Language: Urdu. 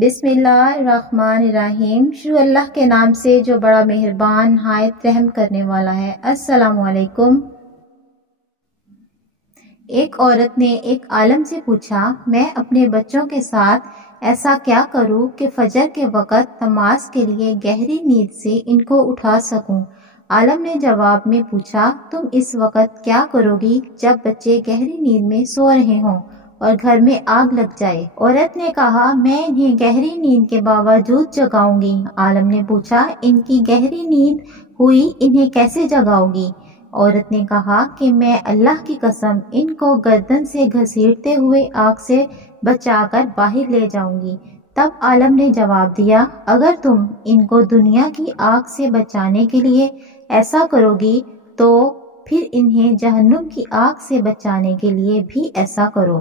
بسم اللہ الرحمن الرحیم۔ شروع اللہ کے نام سے جو بڑا مہربان نہایت رحم کرنے والا ہے۔ السلام علیکم۔ ایک عورت نے ایک عالم سے پوچھا، میں اپنے بچوں کے ساتھ ایسا کیا کروں کہ فجر کے وقت نماز کے لیے گہری نیند سے ان کو اٹھا سکوں؟ عالم نے جواب میں پوچھا، تم اس وقت کیا کرو گی جب بچے گہری نیند میں سو رہے ہوں اور گھر میں آگ لگ جائے؟ عورت نے کہا، میں انہیں گہری نیند کے باوجود جگاؤں گی۔ عالم نے پوچھا، ان کی گہری نیند ہوئی انہیں کیسے جگاؤ گی؟ عورت نے کہا کہ میں اللہ کی قسم ان کو گردن سے گھسیٹتے ہوئے آگ سے بچا کر باہر لے جاؤں گی۔ تب عالم نے جواب دیا، اگر تم ان کو دنیا کی آگ سے بچانے کے لیے ایسا کرو گی تو پھر انہیں جہنم کی آگ سے بچانے کے لیے بھی ایسا کرو۔